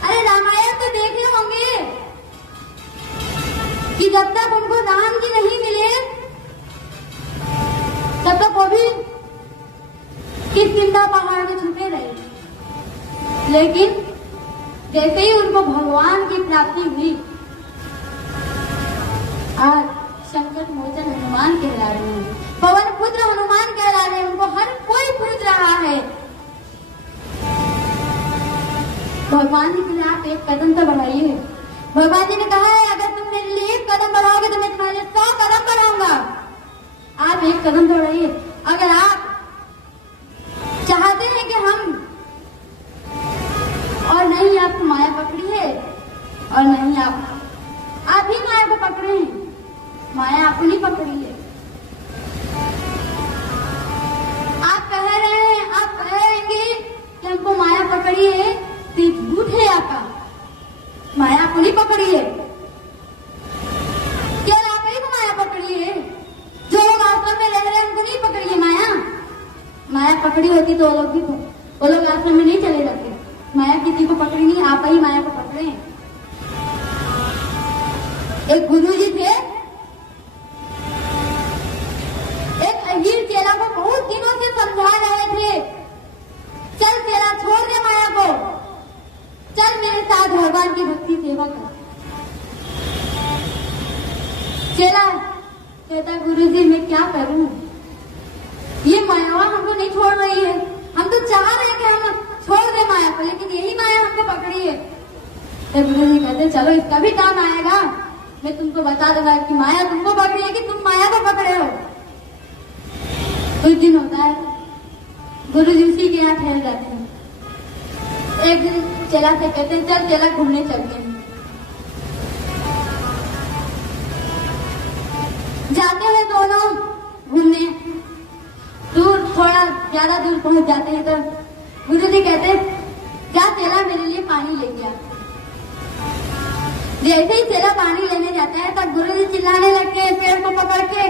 अरे रामायण तो देखे होंगे कि जब तक उनको राम जी नहीं मिले तब तक वो भी किष्किंधा पहाड़ में छुपे रहे, लेकिन जैसे ही उनको भगवान की प्राप्ति हुई, आज संकट मोचन हनुमान कहला रहे हैं, पवन पुत्र हनुमान कहला रहे हैं, उनको हर कोई पूछ रहा है। भगवान जी के लिए आप एक कदम तो बढ़ाइए। भगवान जी ने कहा है अगर तुम मेरे लिए एक कदम बढ़ाओगे तो मैं तुम्हारे लिए 100 कदम बढ़ाऊंगा। आप एक कदम बढ़ाइए। अगर आप चाहते हैं कि हम और नहीं आपको माया पकड़ी है और नहीं आप ही माया को पकड़े हैं, माया आपको नहीं पकड़ी है। आप कह रहेंगे कि हमको माया पकड़ी है, तो झूठ है आपका, माया आपको नहीं पकड़ी है। केवल आप ही को माया पकड़ी है, जो लोग आश्रम में रह रहे हैं उनको नहीं पकड़ी है माया। माया पकड़ी होती तो वो लोग आश्रम में नहीं चले जाते। माया किसी को पकड़ी नहीं, आप ही माया को पकड़े। एक गुरु जी थे, एक अहीर चेला को बहुत दिनों से समझा रहे थे, चल चेला छोड़ दे माया को, चल मेरे साथ भगवान की भक्ति सेवा कर। चेला कहता गुरु जी मैं क्या करूं, ये माया हमको नहीं छोड़ रही है, हम तो चाह रहे हैं कि हम छोड़ दे माया को, लेकिन यही माया हमको पकड़ी है। तो गुरु जी कहते चलो इसका भी काम आएगा, मैं तुमको बता दूंगा कि माया तुमको पकड़ी है कि तुम माया को पकड़े हो। कुछ दिन होता है, गुरु जी उसी के यहाँ ठहर जाते हैं। एक दिन चेला से कहते हैं चल चेला घूमने चलते हैं। जाते हैं दोनों घूमने, दूर थोड़ा ज्यादा दूर पहुंच जाते हैं तो गुरु जी कहते जा चेला मेरे लिए पानी लेके आ। जैसे ही चेला पानी लेने जाता है तब गुरु जी चिल्लाने लगते हैं पेड़ को पकड़ के,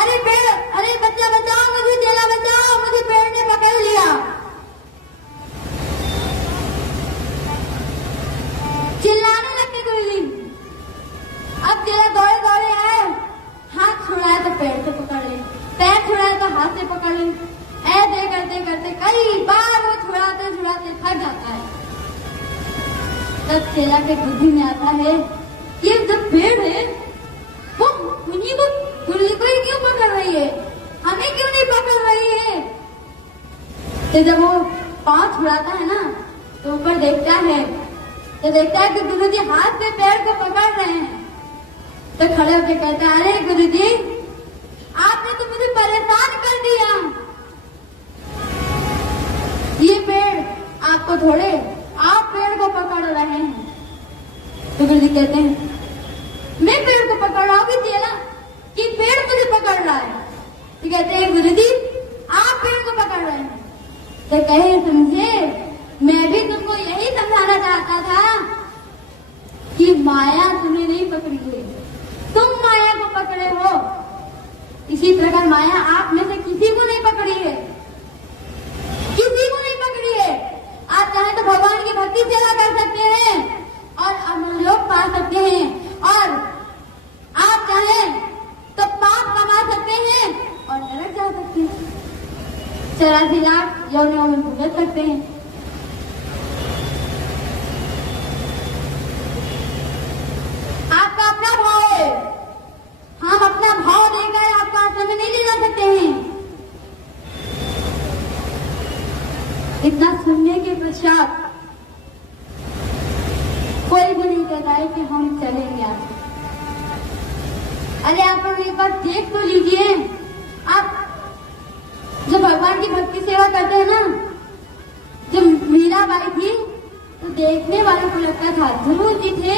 अरे पेड़, अरे बच्चा बचाओ मुझे, चेला बचाओ मुझे, पेड़ ने पकड़ लिया। चिल्लाने लगते गुरु जी। अब चेला दौड़े दौड़े आए, हाथ छुड़ाया तो पेड़ से पकड़ ले, पैर छुड़ाया तो हाथ से पकड़ ले, ऐसे करते करते कई बार वो छुड़ाते छुड़ाते थक जाता है। तब चेला के बुद्धि में आता है ये जब पेड़ है वो उन्हीं को गुरु को ही क्यों पकड़ रही है, हमें क्यों नहीं पकड़ रही है। तो जब वो पांव छुड़ाता है ना तो ऊपर देखता है तो देखता है कि गुरु जी हाथ से पैर को पकड़ रहे हैं। तो खड़े होकर कहता है अरे गुरु जी आपने तो मुझे परेशान कर दिया, ये पेड़ आपको थोड़े, आप पेड़ को पकड़ रहे हैं। तो गुरु जी कहते हैं मैं पेड़ को पकड़ रहा हूँ कि चेला कि पेड़ मुझे पकड़ रहा है। तो कहते हैं गुरु जी आप पेड़ को पकड़ रहे हैं। तो कहे समझे मैं भी तुमको यही समझाना चाहता था कि माया तुम्हें नहीं पकड़ी है, तुम माया को पकड़े हो। इसी प्रकार माया आप में से किसी को नहीं पकड़ी है, किसी को नहीं पकड़ी है। आप चाहे तो भगवान की भक्ति सेवा कर सकते हैं और अमरलोक पा सकते हैं, और आप चाहे तो पाप कमा सकते हैं और नरक जा सकते हैं, 84 लाख यौनियों में भुगत सकते हैं। आपका अपना भाव है, हम अपना भाव देकर आपका आश्रम में नहीं ले जा सकते हैं। इतना सुनने के पश्चात कोई भी नहीं कहता है कि हम चलेंगे आज। अरे आप लोग एक बार देख तो लीजिए, आप जो भगवान की भक्ति सेवा करते हैं ना, जो मीराबाई थी तो देखने वालों को लगता था ध्रुव जी थे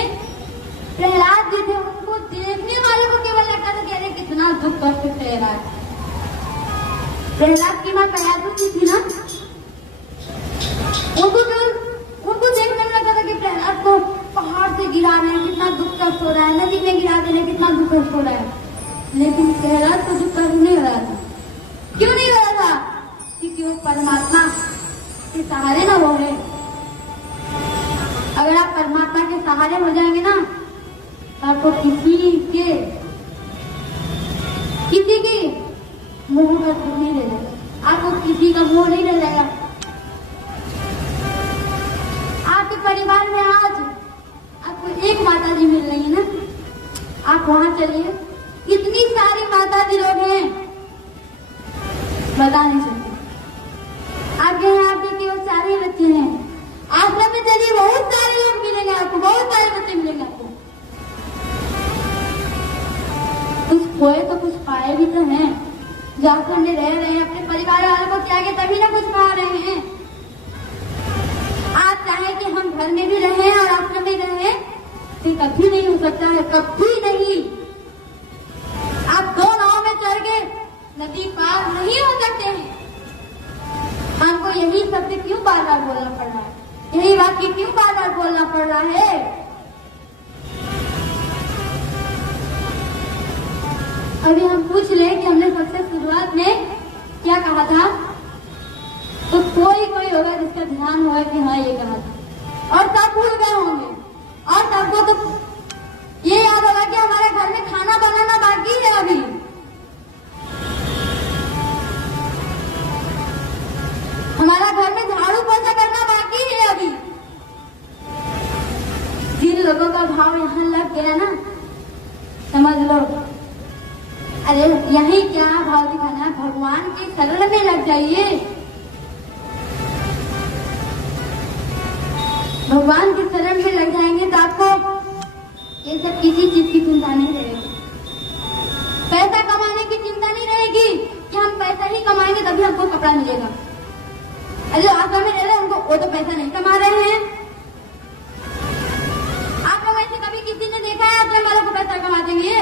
प्रहलाद जी थे, उनको देखने वालों को केवल लगता था कि अरे कितना दुख कष्ट सह रहा है। प्रहलाद की माँ प्रयागुप्ती थी ना, उनको देखने में लगता था कि प्रहलाद को पहाड़ से गिरा रहे हैं, कितना दुख कष्ट हो रहा है, नदी में गिरा दे रहे, कितना दुख कष्ट हो रहा है। लेकिन प्रहलाद को दुख कष्ट नहीं हो रहा था। क्यों नहीं हो रहा था? क्योंकि वो परमात्मा के सहारे ना हो गए। अगर आप परमात्मा के सहारे हो जाएंगे ना, तो आपको किसी की मोह का दुख नहीं रहेगा, आपको किसी का मोह नहीं रहेगा। आपके परिवार में आज आपको एक माता जी मिल रही है ना, आप वहां चलिए, कितनी सारी माता जी लोग हैं बता नहीं सकते। आपके यहाँ आपके केवल 4 ही बच्चे हैं। आश्रम में चलिए, बहुत सारे लोग मिलेंगे आपको, बहुत सारे बच्चे मिलेंगे आपको। कुछ खोए तो कुछ पाए भी तो हैं। जो आश्रम में रह रहे हैं, अपने परिवार वालों को त्यागे तभी ना कुछ पा रहे हैं। आप चाहें कि हम घर में भी रहें और आश्रम में रहें, तो कभी नहीं हो सकता है, कभी नहीं। आप 2 नाव में चढ़ के नदी पार नहीं हो सकते हैं। हमको यही शब्द क्यों बार बार बोलना पड़ रहा है, यही वाक्य क्यों बार बार बोलना पड़ रहा है? अभी हम पूछ ले कि हमने सबसे शुरुआत में क्या कहा था, तो कोई होगा जिसका ध्यान होगा कि हाँ ये कहा था, और सब भूल गए होंगे। और सबको तो ये याद होगा कि हमारे घर में खाना बनाना बाकी है अभी। हमारा घर में झाड़ू पोछा करना बाकी है अभी। जिन लोगों का भाव यहाँ लग गया ना, समझ लो, अरे यही क्या भाव दिखाना है, भगवान के शरण में लग जाइए। भगवान के शरण में लग जाएंगे तो आपको ये सब किसी चीज की चिंता नहीं रहेगी। पैसा कमाने की चिंता नहीं रहेगी कि हम पैसा ही कमाएंगे तभी हमको कपड़ा मिलेगा। अरे आश्रम में रह रहे हैं, उनको वो तो पैसा नहीं कमा रहे हैं। आप लोग ऐसे कभी किसी ने देखा है आश्रम वालों को पैसा कमाते हुए,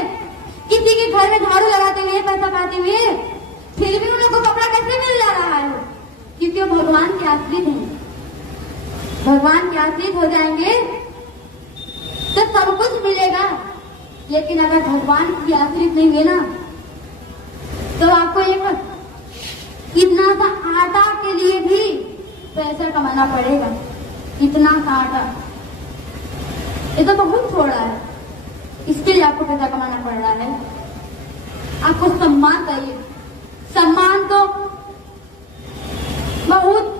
किसी के घर में झाड़ू लगाते हुए, पैसा पाते हुए? फिर भी उन लोगों को कपड़ा कैसे मिल जा रहा है? क्योंकि वो भगवान के आश्रित हैं। भगवान के आश्रित हो जाएंगे तो सब कुछ मिलेगा। लेकिन अगर भगवान की आश्रित नहीं हुए ना, तो आपको एक इतना सा आटा के लिए भी पैसा कमाना पड़ेगा। इतना सा आटा, ये तो बहुत थोड़ा है, इसके लिए आपको पैसा कमाना पड़ रहा है। आपको सम्मान चाहिए, सम्मान तो बहुत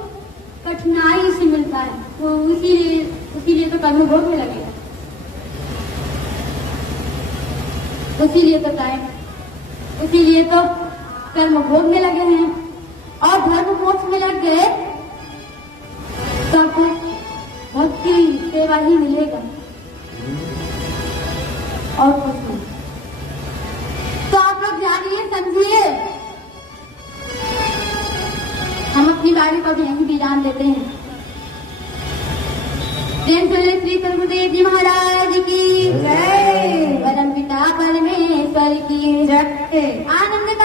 कठिनाई से मिलता है, तो इसीलिए तो कर्म भोग में लगेगा, इसीलिए तो टाइम, इसीलिए तो कर्म भोग में लगे हैं। और धर्म मोक्ष में लग गए तो आपको भक्ति सेवा ही मिलेगा और कुछ नहीं। तो आप लोग जानिए, समझिए। हम अपनी वाणी को भी यहीं विराम देते हैं। प्रेम से श्री गुरुदेव जी महाराज की जय, परम पिता परमेश्वर की जय। आनंद